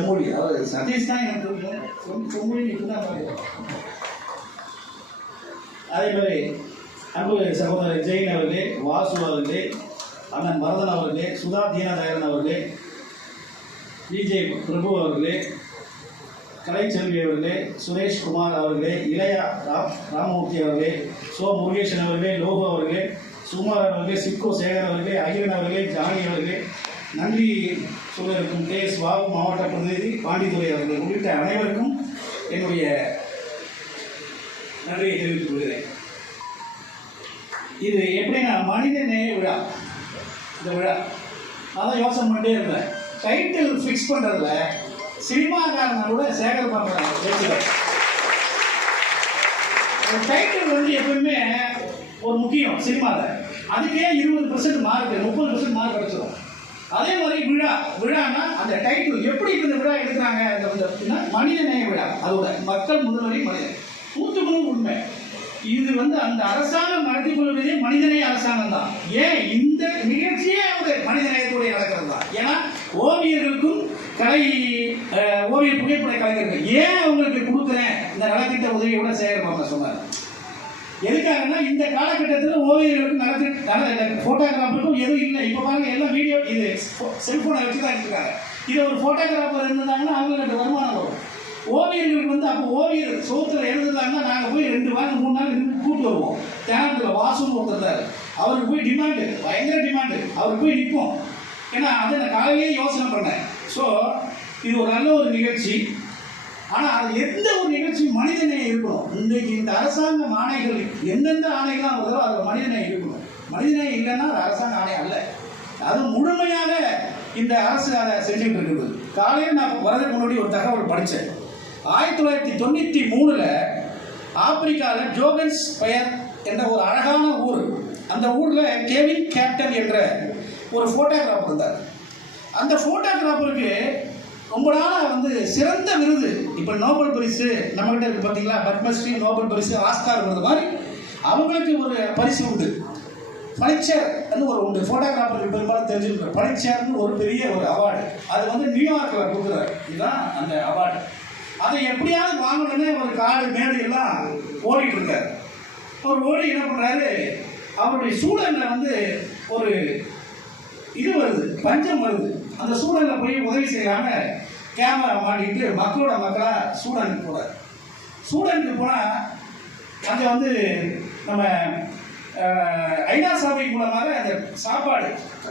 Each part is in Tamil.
மரியாதைக்குரிய செம்மொழி அவர் சதீஷ் தான் எனக்கு செம்மொழி அதே மாதிரி அன்பு சகோதரர் ஜெயின் அவர்களே வாசு அவர்களே அண்ணன் பரதன் அவர்களே சுதா தீனதயாளன் அவர்களே விஜய் பிரபு அவர்களே கலைச்செல்வி அவர்களே சுரேஷ் குமார் அவர்களே இளையா ராம் ராமமூர்த்தி அவர்களே சோ முருகேசன் அவர்களே லோகு அவர்களே சுமார் அவர்களே சிக்கோ சேகர் அவர்களே அகிலன் அவர்களே ஜானி அவர்களே நன்றி சொல்ல இருக்கும் கே. எஸ். வாபு மாவட்ட பிரதிநிதி பாண்டித்துறை அவர்கள். உள்ளிட்ட அனைவருக்கும் என்னுடைய நன்றியை தெரிவித்துக் கொள்கிறேன். இது எப்படின்னா மனித நேய விழா. இந்த விழா. அதான் யோசனை பண்ணிட்டே இருந்தேன். டைட்டில் ஃபிக்ஸ் பண்ணுறதுல சினிமாக்காரங்க கூட சேகர் பண்ணுறாங்க வச்சுக்கிறேன் ஒரு டைட்டில் வந்து எப்பவுமே ஒரு முக்கியம் சினிமாவில் அதுக்கே இருபது பர்சன்ட் மார்க் முப்பது பர்சன்ட் மார்க் கிடச்சிடும் அதே மாதிரி விழா விழான்னா அந்த டைட்டில் எப்படி இந்த விழா எடுக்கிறாங்க அந்த அப்படின்னா மனித நேய விழா. அதோட மக்கள் முதல்வரை மனிதன் நூற்றுக்கு உண்மை. இது வந்து அந்த அரசாங்கம் நடத்தி கொள்வதே மனிதநேய அரசாங்கம் தான். ஏன்? இந்த நிகழ்ச்சியே ஒரு மனிதநேயத்துடைய நடக்கிறது தான். ஏன்னா ஓவியர்களுக்கும் கலை ஓவிய புகைப்பட கலைஞர்கள் ஏன் அவங்களுக்கு கொடுக்குறேன்? இந்த நலத்திட்ட உதவியோட சேகரமாக சொன்னார். எதுக்காகன்னா இந்த காலகட்டத்தில் ஓவியர்களுக்கும் நலத்திட்ட ஃபோட்டோகிராஃபருக்கும் எதுவும் இல்லை. இப்போ பாருங்க எல்லாம் வீடியோ இது செல்ஃபோனை வச்சு தான் இருக்காங்க இது ஒரு ஃபோட்டோகிராஃபர் இருந்தாங்கன்னா அவங்களுக்கு வருமானம் வரும். ஓவியர்களுக்கு வந்து அப்போ ஓவியர் சோத்துல எழுதுறாங்கன்னா நாங்கள் போய் ரெண்டு வாரம் மூணு நாள் இருந்து கூப்பிட்டு வருவோம். தேனத்தில் வாசுன்னு ஒருத்தர் அவருக்கு போய் டிமாண்டு பயங்கர டிமாண்டு அவருக்கு போய் நிற்போம் ஏன்னா அதை நான் காலையிலேயே யோசனை பண்ணேன். ஸோ இது ஒரு நல்ல ஒரு நிகழ்ச்சி. ஆனால் அது எந்த ஒரு நிகழ்ச்சி மனிதநேயம் இருக்கணும். இன்றைக்கு இந்த அரசாங்கம் ஆணைகள் எந்தெந்த ஆணைகளாக வருதோ அதில் மனிதநேயம் இருக்கணும். மனிதநேயம் இல்லைன்னா அது அரசாங்க ஆணை அல்ல. அது முழுமையாக இந்த அரசு அதை செஞ்சுட்டு இருக்குது. காலையில் நான் வரதுக்கு முன்னாடி ஒரு தகவல் படித்தேன் ஆயிரத்தி தொள்ளாயிரத்தி தொண்ணூற்றி மூணில் ஆப்பிரிக்காவில் ஜோகன்ஸ் பெயர் என்ற ஒரு அழகான ஊர். அந்த ஊரில் கேவின் கேப்டன் என்ற ஒரு ஃபோட்டோகிராஃபர் இருந்தார். அந்த ஃபோட்டோகிராஃபருக்கு ரொம்ப நாளாக வந்து சிறந்த விருது. இப்போ நோபல் பரிசு நம்மகிட்ட இருக்கு பார்த்தீங்களா பத்மஸ்ரீ நோபல் பரிசு ஆஸ்கார் விருது மாதிரி. அவங்களுக்கு ஒரு பரிசு உண்டு. பனிச்சர் ஒரு உண்டு. ஃபோட்டோகிராஃபருக்கு பெரும்பாலும் தெரிஞ்சுருக்கோம். பனிச்சர்னு ஒரு பெரிய ஒரு அவார்டு அது வந்து நியூயார்க்கில் கொடுக்குறாரு. இதுதான் அந்த அவார்டு அதை எப்படியாவது வாங்கணும்னு ஒரு காடு மேடு எல்லாம் ஓடிட்டு இருக்காரு. அவர் ஓடி என்ன பண்ணுறாரு அவருடைய சூழலில் வந்து ஒரு இது வருது. பஞ்சம் வருது. அந்த சூழலில் போய் உதவி செய்யாம கேமரா மாட்டிட்டு மக்களோட மக்களாக சூடனுக்கு போகிறார் சூடனுக்கு போனால் அங்கே வந்து நம்ம ஐநா சபை மூலமாக அந்த சாப்பாடு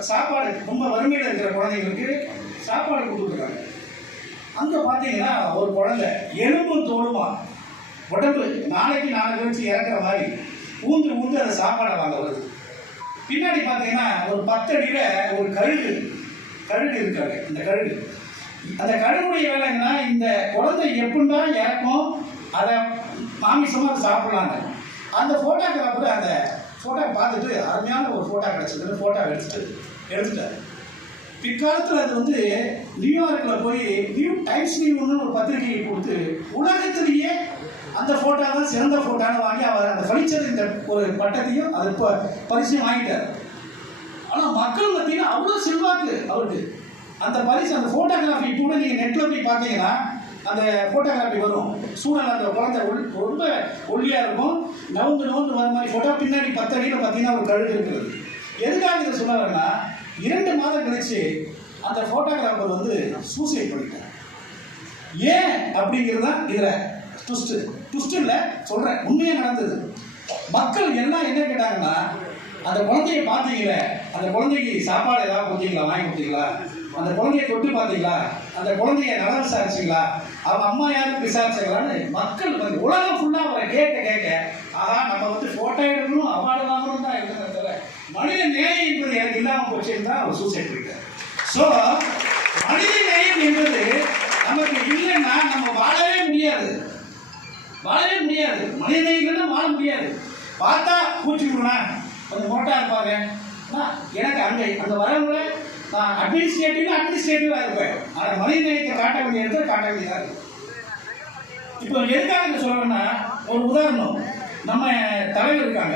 சாப்பாடு ரொம்ப வறுமையில் இருக்கிற குழந்தைங்களுக்கு சாப்பாடு கொடுத்துருக்காங்க அங்கே பார்த்தீங்கன்னா ஒரு குழந்தை எலும்பும் தோலுமா உடம்பு நாளைக்கு நாலு கழிச்சு இறக்குற மாதிரி ஊந்து ஊந்து அந்த சாப்பாடை வாங்க வருது. பின்னாடி பார்த்தீங்கன்னா ஒரு பத்தடியில் ஒரு கழுகு கழுகு இருக்காங்க இந்த கழுகு அந்த கழுகுடைய வேலைங்கன்னா இந்த குழந்தை எப்படின்னா இறக்கும் அதை மாமிசமாக அதை சாப்பிடலாங்க. அந்த ஃபோட்டோகிராஃபர் அந்த ஃபோட்டோ பார்த்துட்டு அருமையான ஒரு ஃபோட்டோ கிடச்சிதுன்னு ஃபோட்டோ எடுத்துட்டு எடுத்துட்டார். பிற்காலத்தில் அது வந்து நியூயார்க்கில் போய் நியூ டைம்ஸ் நியூன்னு ஒரு பத்திரிகையை கொடுத்து உலகத்திலேயே அந்த ஃபோட்டோ தான் சிறந்த ஃபோட்டோன்னு வாங்கி அவர் அந்த ஃபர்னிச்சர் இந்த ஒரு பட்டத்தையும் அது இப்போ பரிசையும் வாங்கிட்டார். ஆனால் மக்கள் மத்தியில் அவ்வளோ செல்வாக்கு அவருக்கு. அந்த பரிசு அந்த ஃபோட்டோகிராஃபி கூட நீங்கள் நெட்டில் போய் பார்த்தீங்கன்னா அந்த ஃபோட்டோகிராஃபி வரும். சூழல் அந்த குழந்தை ரொம்ப ஒல்லியாக இருக்கும். நவுந்து நவுந்து வர மாதிரி ஃபோட்டோ பின்னாடி பத்து அடியில் பார்த்தீங்கன்னா ஒரு கழுகு இருக்கிறது எதுக்காக இதை சொல்ல வரேன்னா இரண்டு மாதம் கழிச்சு அந்த ஃபோட்டோகிராஃபர் வந்து சூசைட் பண்ணிட்டார். ஏன் அப்படிங்கிறது தான் இதில் ட்விஸ்ட்டு ட்விஸ்ட் இல்லை சொல்கிறேன் உண்மையாக நடந்தது. மக்கள் எல்லாம் என்ன கேட்டாங்கன்னா அந்த குழந்தைய பார்த்தீங்களே? அந்த குழந்தைக்கு சாப்பாடு ஏதாவது கொடுத்தீங்களா? வாங்கி கொடுத்தீங்களா? அந்த குழந்தைய தொட்டு பார்த்தீங்களா? அந்த குழந்தைய நல்லா விசாரிச்சிங்களா அவங்க அம்மா யாரும் விசாரிச்சாங்களான்னு மக்கள் வந்து உலகம் ஃபுல்லாக அவரை கேட்க கேட்க ஆஹா நம்ம வந்து ஃபோட்டோ எடுக்கணும் அவார்டு வாங்கணும் தான் இருக்கிறத தவிர மனித நேயம் என்பது எனக்கு இல்லாமல் போச்சுன்னு தான் அவர் சூசைட் பண்ணிட்டார் ஸோ மனித நேயம் என்பது நமக்கு இல்லைன்னா நம்ம வாழவே முடியாது. வாழவே முடியாது. மனித நேயம் வாழ முடியாது. பார்த்தா பூச்சிக்கணும்னா கொஞ்சம் மோட்டா இருப்பாங்க நான் எனக்கு அங்கே அந்த வரவங்களை நான் அட்மினிஸ்ட்ரேட்டிவ் அட்மினிஸ்ட்ரேட்டிவாக இருப்பேன். ஆனால் மனித நேயத்தை காட்ட வேண்டிய இடத்துல காட்ட வேண்டியதாக இருக்கும் இப்போ எதுக்காக இதை சொல்றேன்னா ஒரு உதாரணம். நம்ம தலைவர் இருக்காங்க.